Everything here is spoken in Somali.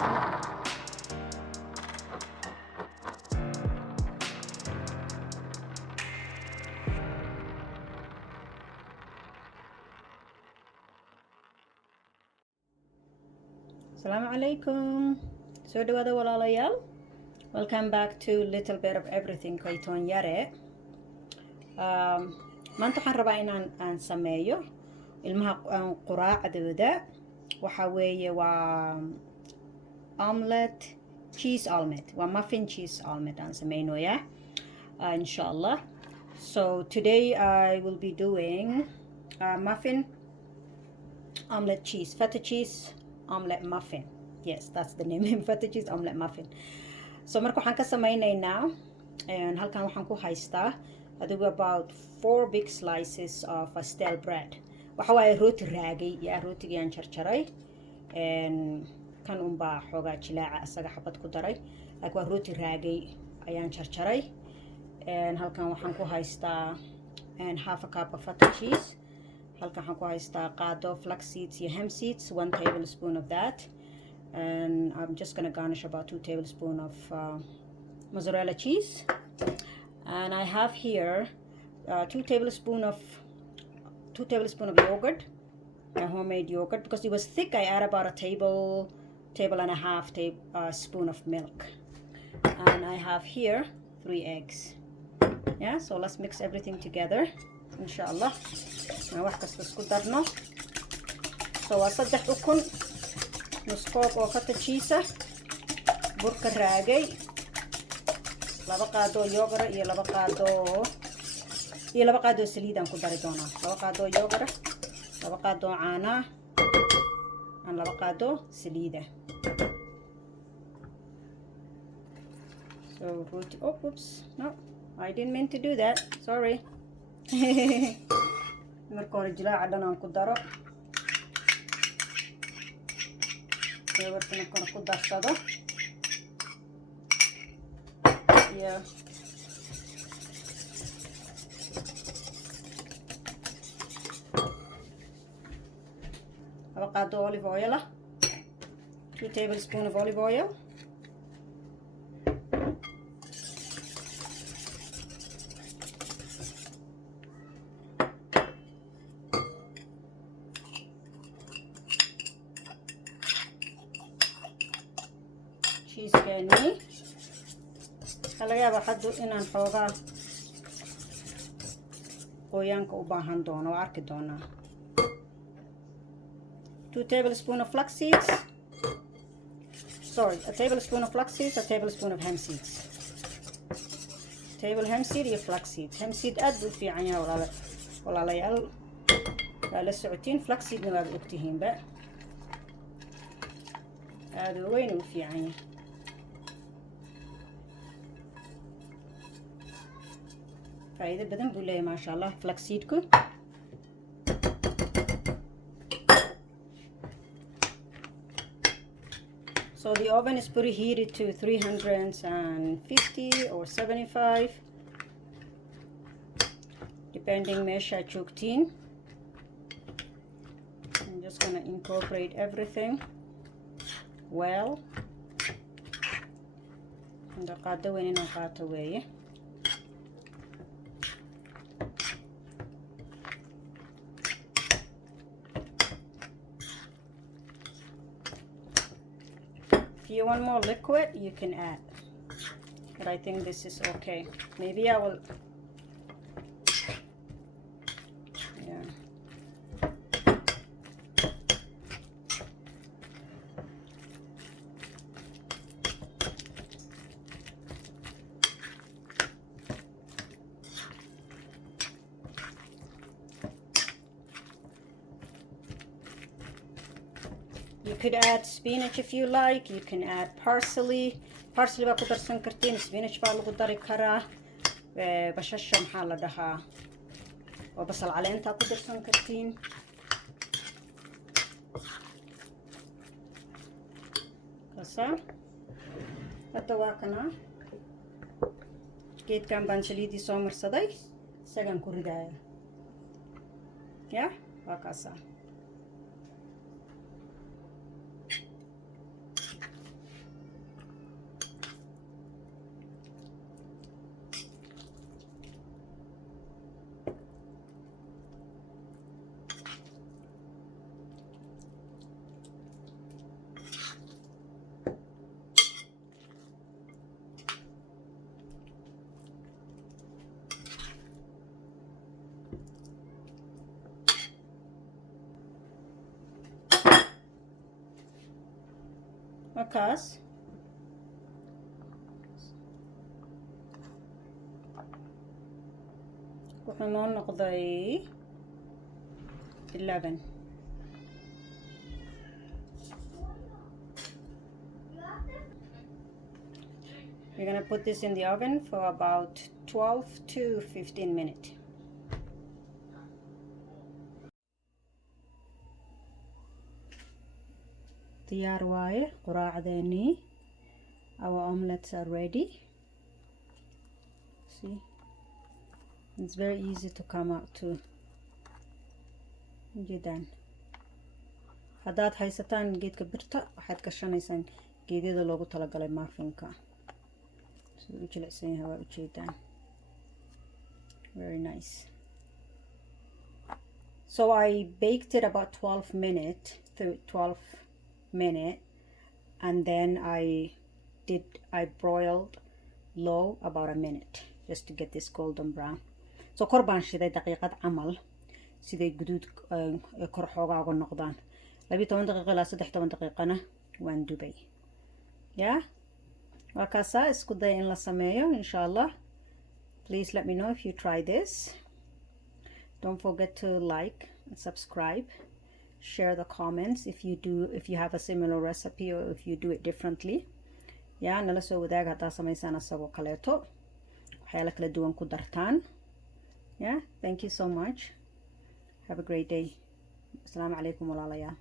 Assalamu alaikum. So dhawaada walaalayaal. Welcome back to little bit of everything kaytoon yare. Maanta waxaan rabaa inaan sameeyo ilmaha quraacdooda. Waxa weeye waa omelet cheese omelet. Waa muffin cheese omelet aan sameynoya. Inshallah. So today I will be doing muffin omelet cheese, feta cheese omelet muffin. Yes, that's the name. Feta cheese omelet muffin. So marka waxaan ka sameynaynaa halkan waxaan ku haystaa adigu about 4 big slices of stale bread. Waxa waaye rooti raagay iyo rootigaan jarjaray kan unbaa xoogaa jilaaca asaga xabad ku daray. Like waa rooti raagay ayaan jarjaray. Halkan waxaan ku haystaa half a cup of feta cheese. Halkan waxaan ku haystaa qaado flaxseeds iyo hemp seeds, 1 tablespoon of that. And I'm just gonna garnish about 2 tablespoons of mozzarella cheese. And I have here 2 tablespoons of yogurt, my homemade yogurt. Because it was thick, I add about a table and a half spoon of milk. And I have here 3 eggs. Yeah, so let's mix everything together, inshallah. Now wax kasta isku darno. So waa 3 ukun, nus koob oo feta cheese, burka raagay, 2 qaado yogurt iyo 2 qaado saliid aan ku dari doonaa. 2 qaado yogurt, 2 qaado caano, and 2 qaado saliid. So rooti, oops, no, I didn't mean to do that. Sorry. marka hore jilaaca dhan aan ku daro. Markaan ku darsado. Yeah. Avocado olive oil, 2 tablespoons of olive oil. Jiiskani laga yaabaa hadda inaan xoogaa qoyaanka u baahan doono, arki doonaa. 2 tablespoons of flax seeds. Sorry, a tablespoon of flax seeds, a tablespoon of hemp seeds. Hemp seed iyo flax seeds. Hemp seed aad buu fiican yahay walaalayaal. Waa la socotiin, flax seedna waad ogtihiinba. aad u weyn u fiican yahay. faa'iido badan buu leeyahay ma sha Allah flaxseedku. So the oven is preheated to 350 or 75 depending meesha joogtiin. I'm just gonna incorporate everything well. Inda qaado weyn inaan qaato weeye. If you want more liquid, you can add. But I think this is okay. Maybe I will. Yeah. You could add spinach if you like. You can add parsley. Parsley baa ku darsan kartiin. Spinach baa lagu dari karaa. Bashasha maxaa la dhahaa. oo basal caleenta ku darsan kartiin. kasa hadda waa kana geedkan baan saliidii soo marsaday isagaan ku ridaaya ya waa kasa markaas wuxuu noo noqday 11. We're gonna put this in the oven for about 12 to 15 minutes. diyaar waaye quraacdeennii. Our omelets are ready. See, it's very easy to come out too. Jidaan haddaad haysataan geedka birta waxaad gashanaysaan geedyada loogu talagalay muffinka. siduu u jilicsan yahay waa ujeedaan. Very nice. So I baked it about 12 minutes, and then I broiled low about a minute just to get this golden brown. So kor baan shiday daqiiqad camal siday guduud kor xoogaa uga noqdaan. 12 daqiiqo ilaa 13 daqiiqana waan dubay. Yeah, waa kaasaa isku day in la sameeyo insha Allah. Please let me know if you try this. Don't forget to like and subscribe. Share the comments if you have a similar recipe or if you do it differently. Yeah, nala soo wadaag haddaa samaysaan asagoo kaleeto waxyaalo kala duwan ku dartaan. Yeah, thank you so much. Have a great day. Assalamu alaikum walaalayaal.